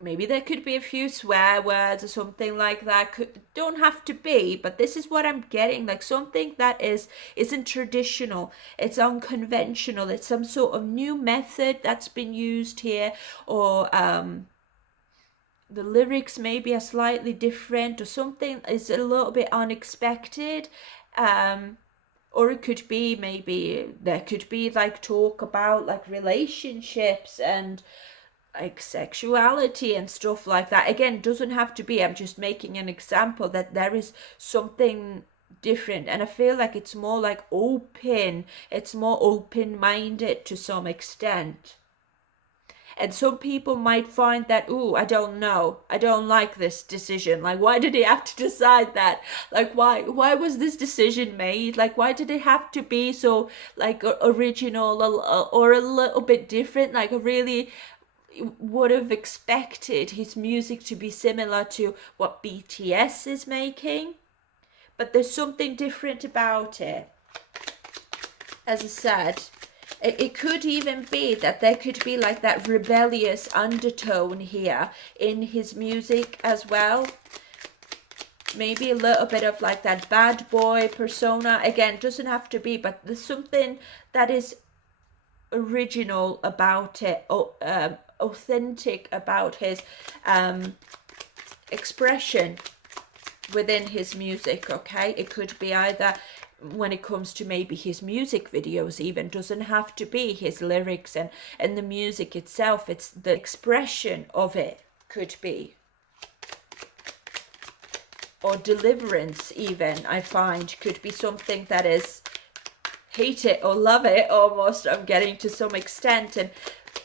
maybe there could be a few swear words or something like that. Don't have to be, but this is what I'm getting, like something that isn't traditional, it's unconventional, it's some sort of new method that's been used here, or the lyrics maybe are slightly different, or something is a little bit unexpected. Or it could be, maybe there could be like talk about like relationships and like sexuality and stuff like that. Again, doesn't have to be, I'm just making an example that there is something different, and I feel like it's more like open, it's more open-minded to some extent. And some people might find that, ooh, I don't know, I don't like this decision. Like, why did he have to decide that? Like, why was this decision made? Like, why did it have to be so like original, or a little bit different? Like, I really would have expected his music to be similar to what BTS is making, but there's something different about it. As I said, it could even be that there could be like that rebellious undertone here in his music as well. Maybe a little bit of like that bad boy persona. Again, doesn't have to be, but there's something that is original about it, authentic about his expression within his music. Okay, it could be either when it comes to maybe his music videos, even doesn't have to be his lyrics and the music itself, it's the expression of it, could be, or deliverance even, I find could be something that is hate it or love it almost, I'm getting to some extent.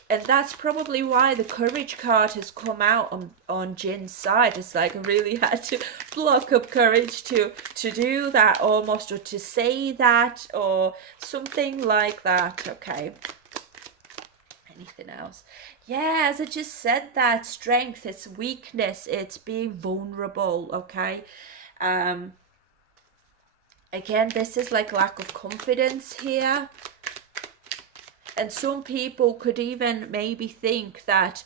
And that's probably why the courage card has come out on Jin's side. It's like I really had to pluck up courage to do that almost, or to say that, or something like that. Okay. Anything else? Yeah, as I just said, that strength, it's weakness, it's being vulnerable. Okay. Again, this is like lack of confidence here. And some people could even maybe think that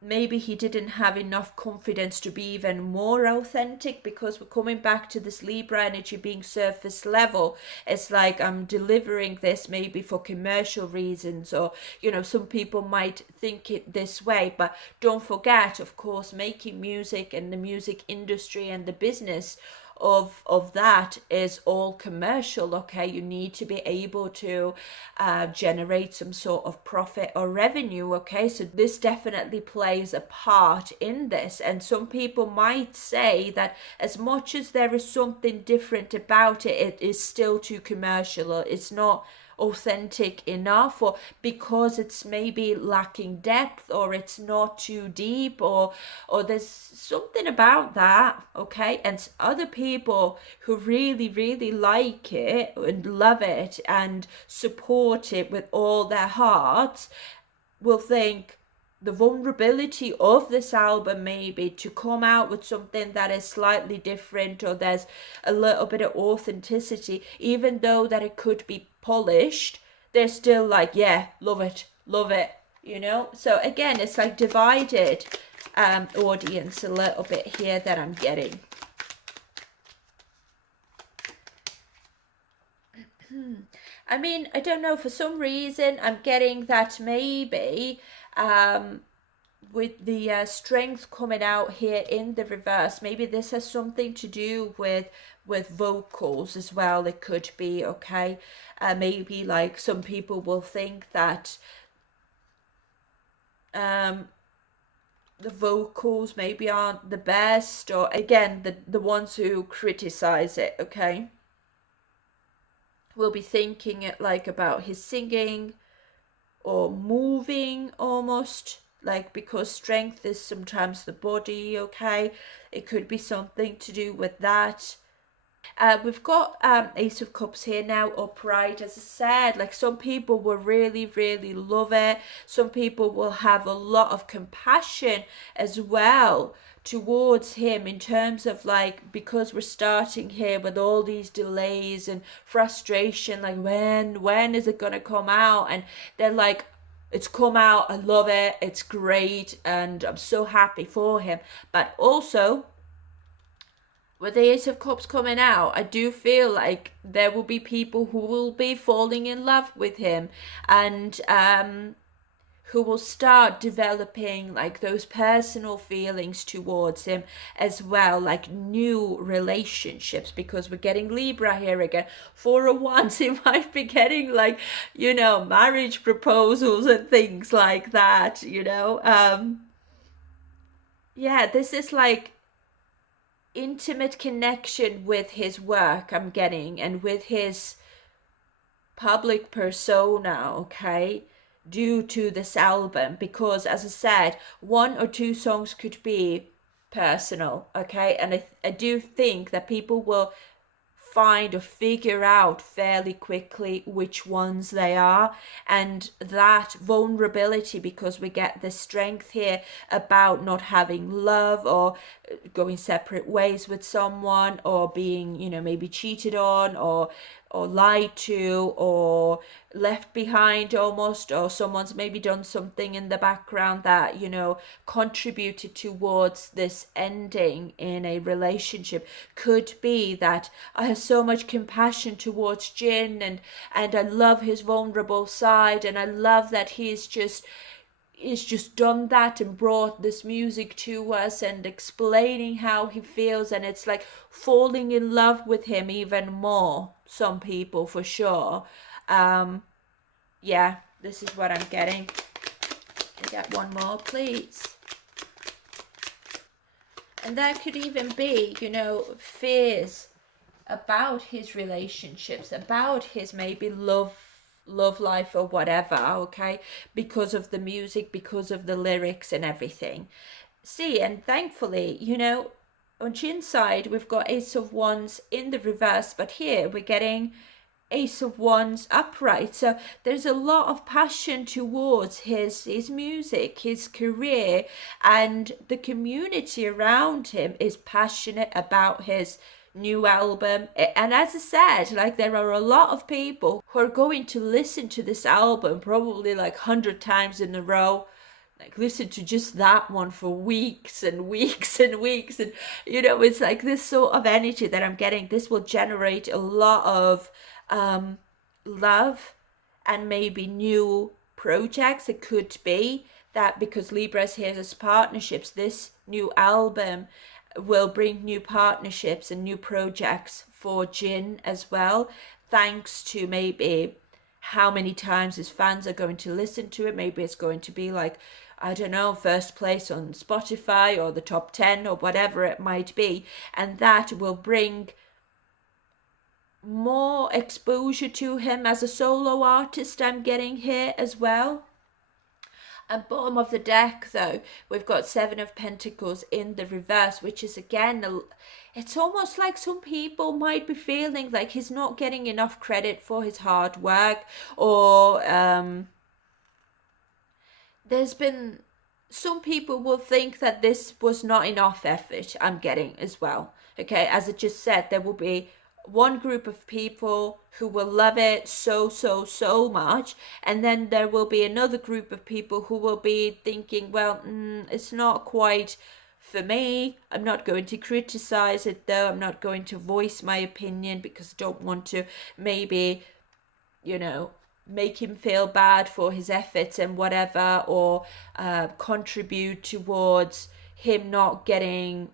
maybe he didn't have enough confidence to be even more authentic, because we're coming back to this Libra energy being surface level. It's like I'm delivering this maybe for commercial reasons, or, you know, some people might think it this way. But don't forget, of course, making music and the music industry and the business of that is all commercial. Okay, you need to be able to generate some sort of profit or revenue. Okay, so this definitely plays a part in this. And some people might say that as much as there is something different about it, it is still too commercial, or it's not authentic enough, or because it's maybe lacking depth, or it's not too deep, or there's something about that. Okay, and other people who really like it and love it and support it with all their hearts will think the vulnerability of this album, maybe to come out with something that is slightly different, or there's a little bit of authenticity, even though that it could be polished, they're still like, yeah, love it, you know. So again, it's like divided audience a little bit here that I'm getting. I mean, I don't know, for some reason I'm getting that maybe with the strength coming out here in the reverse, maybe this has something to do with vocals as well. It could be, okay. Maybe like some people will think that the vocals maybe aren't the best, or again, the ones who criticize it, okay, will be thinking it like about his singing or moving almost, like, because strength is sometimes the body, okay, it could be something to do with that. We've got Ace of Cups here now upright. As I said, like, some people will really, really love it. Some people will have a lot of compassion as well towards him, in terms of, like, because we're starting here with all these delays and frustration, like, when is it gonna come out? And they're like, it's come out, I love it, it's great, and I'm so happy for him. But also, with the Ace of Cups coming out, I do feel like there will be people who will be falling in love with him, and who will start developing, like, those personal feelings towards him as well, like new relationships, because we're getting Libra here again. For a once, he might be getting, like, marriage proposals and things like that, yeah, this is like intimate connection with his work I'm getting, and with his public persona, okay, due to this album, because as I said, one or two songs could be personal, okay, and I do think that people will find or figure out fairly quickly which ones they are. And that vulnerability, because we get the strength here about not having love, or going separate ways with someone, or being, maybe cheated on, or lied to, or left behind almost, or someone's maybe done something in the background that, contributed towards this ending in a relationship. Could be that I have so much compassion towards Jin, and I love his vulnerable side, and I love that he's just done that and brought this music to us and explaining how he feels, and it's like falling in love with him even more, some people for sure. Yeah, this is what I'm getting. Can I get one more, please? And there could even be, fears about his relationships, about his maybe love life or whatever, okay, because of the music, because of the lyrics and everything. See, and thankfully, on Jin's side, we've got Ace of Wands in the reverse, but here we're getting Ace of Wands upright. So there's a lot of passion towards his music, his career, and the community around him is passionate about his new album. And as I said, like, there are a lot of people who are going to listen to this album probably like 100 times in a row, like listen to just that one for weeks and weeks and weeks. And it's like this sort of energy that I'm getting. This will generate a lot of love and maybe new projects. It could be that because Libra's here as partnerships, this new album will bring new partnerships and new projects for Jin as well, thanks to maybe how many times his fans are going to listen to it. Maybe it's going to be like, I don't know, first place on Spotify or the top 10 or whatever it might be, and that will bring more exposure to him as a solo artist, I'm getting here as well. And bottom of the deck, though, we've got Seven of Pentacles in the reverse, which is again, it's almost like some people might be feeling like he's not getting enough credit for his hard work, or there's been some people will think that this was not enough effort, I'm getting as well. Okay, as I just said, there will be one group of people who will love it so much, and then there will be another group of people who will be thinking, well, it's not quite for me. I'm not going to criticize it though, I'm not going to voice my opinion because I don't want to maybe make him feel bad for his efforts and whatever, or contribute towards him not getting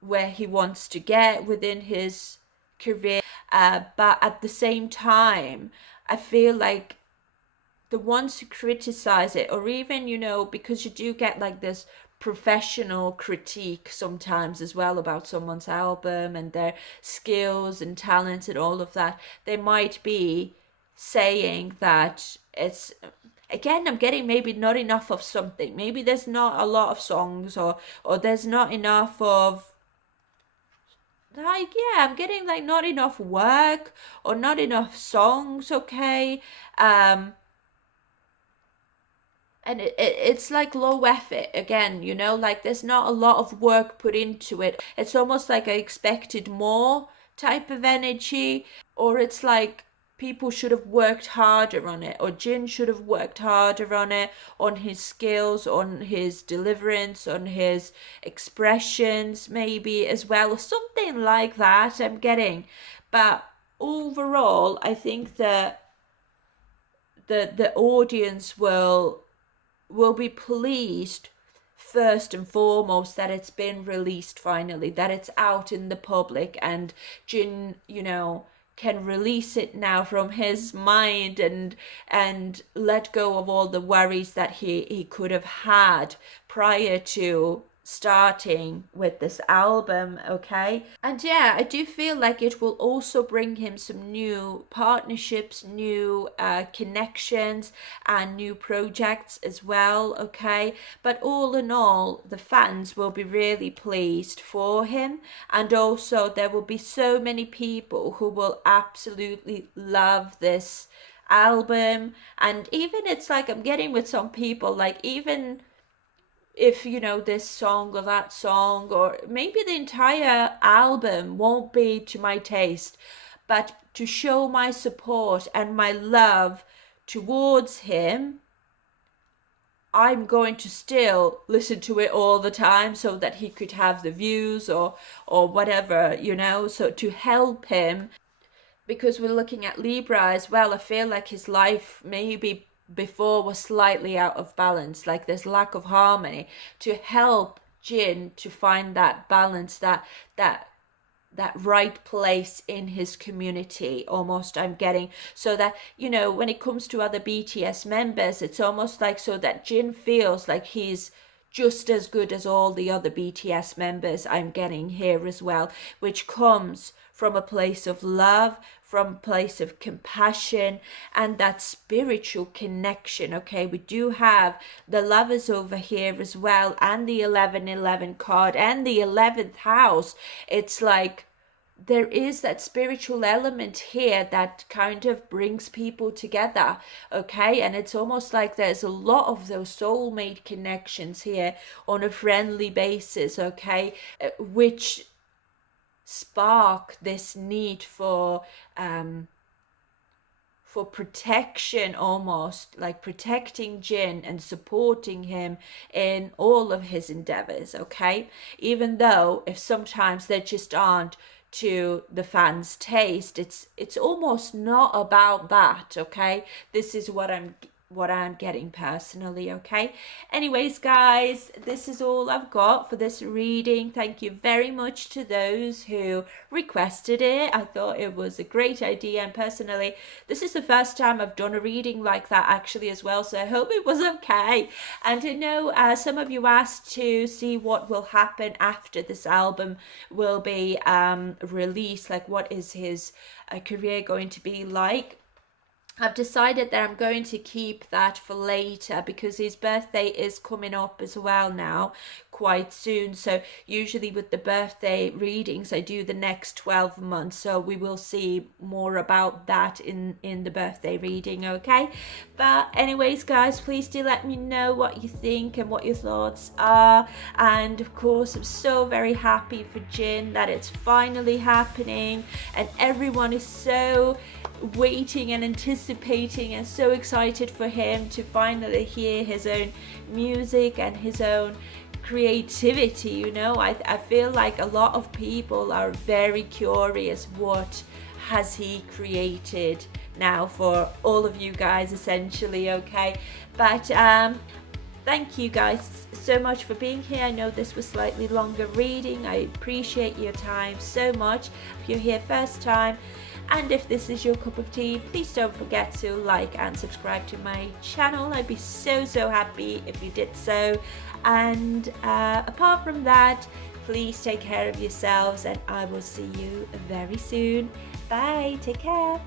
where he wants to get within his career. But at the same time, I feel like the ones who criticize it, or even, because you do get like this professional critique sometimes as well about someone's album and their skills and talent and all of that. They might be saying that it's, again, I'm getting maybe not enough of something. Maybe there's not a lot of songs, or there's not enough of, like, yeah, I'm getting like not enough work or not enough songs, okay? And it's like low effort again, you know, like there's not a lot of work put into it. It's almost like I expected more type of energy, or it's like people should have worked harder on it, or Jin should have worked harder on it, on his skills, on his deliverance, on his expressions, maybe as well, or something like that. I'm getting, but overall, I think that the audience will be pleased first and foremost that it's been released finally, that it's out in the public, and Jin, you know, can release it now from his mind and let go of all the worries that he could have had prior to starting with this album, okay? And yeah, I do feel like it will also bring him some new partnerships, new connections, and new projects as well, okay? But all in all, the fans will be really pleased for him, and also there will be so many people who will absolutely love this album. And even it's like I'm getting with some people, like, even if, you know, this song or that song, or maybe the entire album won't be to my taste, but to show my support and my love towards him, I'm going to still listen to it all the time so that he could have the views or whatever, you know, so to help him. Because we're looking at Libra as well, I feel like his life maybe before was slightly out of balance, like there's lack of harmony, to help Jin to find that balance, that right place in his community, almost, I'm getting, so that, you know, when it comes to other BTS members, it's almost like so that Jin feels like he's just as good as all the other BTS members, I'm getting here as well, which comes from a place of love, from a place of compassion, and that spiritual connection, okay? We do have the lovers over here as well, and the 1111 card, and the 11th house. It's like there is that spiritual element here that kind of brings people together, okay? And it's almost like there's a lot of those soulmate connections here on a friendly basis, okay? Which spark this need for protection, almost like protecting Jin and supporting him in all of his endeavors, okay? Even though if sometimes they just aren't to the fans' taste, it's almost not about that, okay? This is what I'm getting personally, okay? Anyways, guys, this is all I've got for this reading. Thank you very much to those who requested it. I thought it was a great idea, and personally, this is the first time I've done a reading like that actually as well, so I hope it was okay. And I know some of you asked to see what will happen after this album will be released, like what is his career going to be like. I've decided that I'm going to keep that for later because his birthday is coming up as well now quite soon. So usually with the birthday readings, I do the next 12 months. So we will see more about that in the birthday reading, okay? But anyways, guys, please do let me know what you think and what your thoughts are. And of course, I'm so very happy for Jin that it's finally happening, and everyone is so waiting and anticipating and so excited for him to finally hear his own music and his own creativity. You know, I feel like a lot of people are very curious, what has he created now for all of you guys essentially, okay? But thank you guys so much for being here. I know this was slightly longer reading. I appreciate your time so much if you're here first time. And if this is your cup of tea, please don't forget to like and subscribe to my channel. I'd be so happy if you did so. And apart from that, please take care of yourselves, and I will see you very soon. Bye, take care.